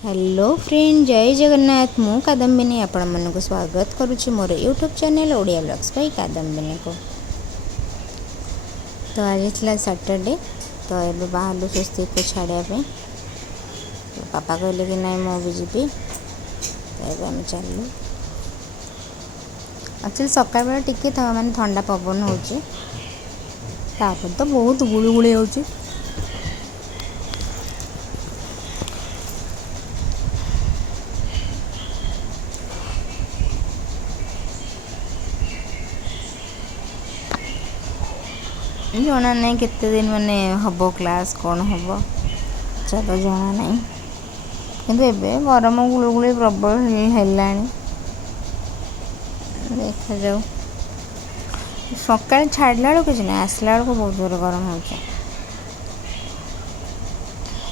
Hello friend, जय जगन्नाथ। मु कादम्बिनी आपण मन को स्वागत करुच्ची मोर YouTube channel Odia blogs by Kadambini को। तो आज था सैटरडे, तो ये बाहर स्वस्तिक को छाड़ापी तो पापा कहले कि नहीं मुझे जीवी, तो आम चलू। एक्चुअली सकाल बेला टिके माने ठंडा पवन हो तो बहुत गुड़गुड़ी हो जना नहीं केते दिन माने हबो क्लास कौन हबो चलो जना नहीं, किंतु एबे गरम गुलगुली प्रबल हेलानी। देखा जाऊ सकाल छाड़ला बेलू किसी ना आसला बेलू बहुत जोर गरम हो।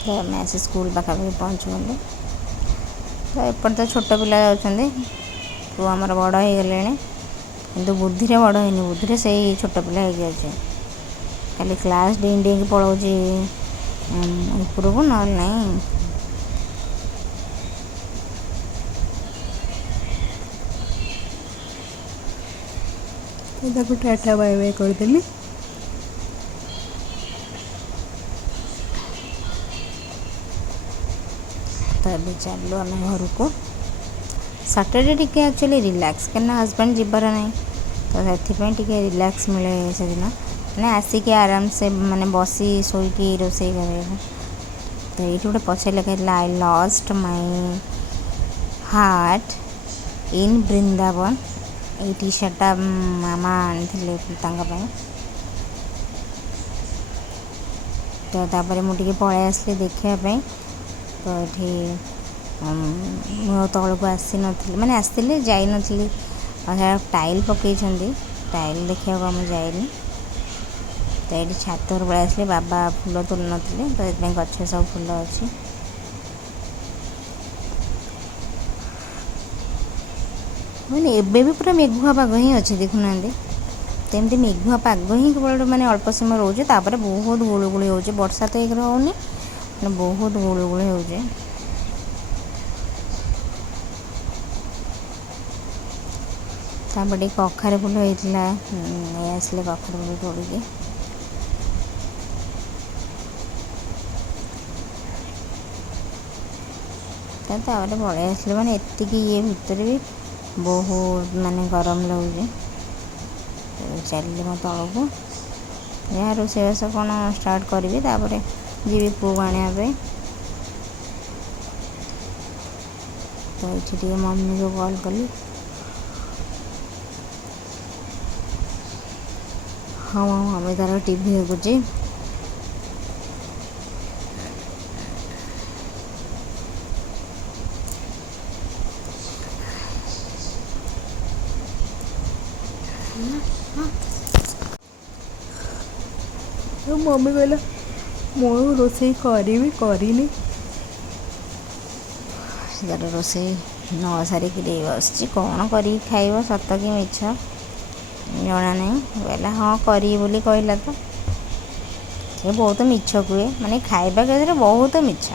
तो आम आसी स्कूल पाखापाखि पहुँचुले। तो एपट तो छोट पिला जाऊँ, तू आमर बड़ हो गले कि बुद्धि बड़ होनी, बुद्धि से छोट पिला हो खाली क्लास डें डें पलाऊँ ऊपर को ना नहीं। टाटा बाय बाय करदेली। तो अभी चलू आम घर को। सैटरडे टिके एक्चुअली रिलैक्स करना हस्बैंड जीवार नहीं, तो से रिलैक्स मिले से दिन मैंने आसिक आराम से माने बसी शोकी रोसे कर। तो ये गोटे पचे लिखा I lost my heart in Vrindavan. ये टी शर्टा मामा आनी तो तापर मुझे पलि आसली देखापी। तो ये तौल को आसी नी मैंने आसती जाई नी टाइल पकई टाइल देखा आम जाइनी। तो ये छात पलि आसली बाबा फूल तोल नी, तो ये गच सब फूल अच्छी। मैंने एबे भी पूरा मेघुआ पाग ही अच्छे देखुना, तमती मेघुआ पाग ही केवल मैंने अल्प समय रोचे, बहुत गुड़गुड़ी हो। वर्षा तो एक होनी बहुत गुड़गुड़ी हो। तापर कखारे फूल होता है आसले कखारे फूल तोड़िकी। पलि आसले मैंने एतिकी ये भितर भी बहुत माने गरम लगे। चलिए मो तल को यहाँ रोषेईबास कौन स्टार्ट करी, जी पु आने। तो ये मम्मी को कॉल कली। हाँ मम्मी तार टीवी देखुची। तो मम्मी कहला मु रोसे करी तार रोसे न सारिक बस कौन कर खाइब सत कि मिछ जना नहीं। कहला हाँ करी बोली कहला। तो सी बहुत मिछ कुए माने खाइबा के बहुत मिछ,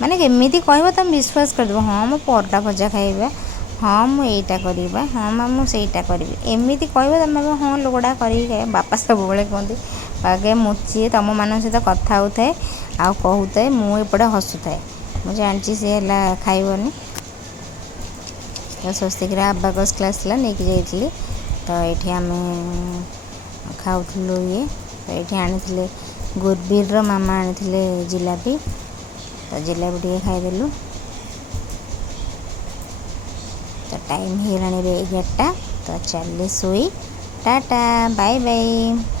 माने केमिति कहब तुम विश्वास कर दो। हाँ मु परटा भजा खाइबा, हाँ मुझा करवा, हाँ माँ मुझा करी एमती कह तुम हाँ लोगड़ा कर। बापा सब कहते आगे मुझे तुम मान सहित कथा होए आ कहूए मुझे हसुए, मुझे जानची सी है खाइबनी। तो स्वस्तिक आबाकस क्लास नहीं जाइली। तो ये आम खाऊलु ये। तो ये आनी गुरबीर मामा आनी जिलापी, तो जिलापी टे खाईदेलु। तो टाइम हो 11टा। तो चल सोई, टाटा बाय बाय।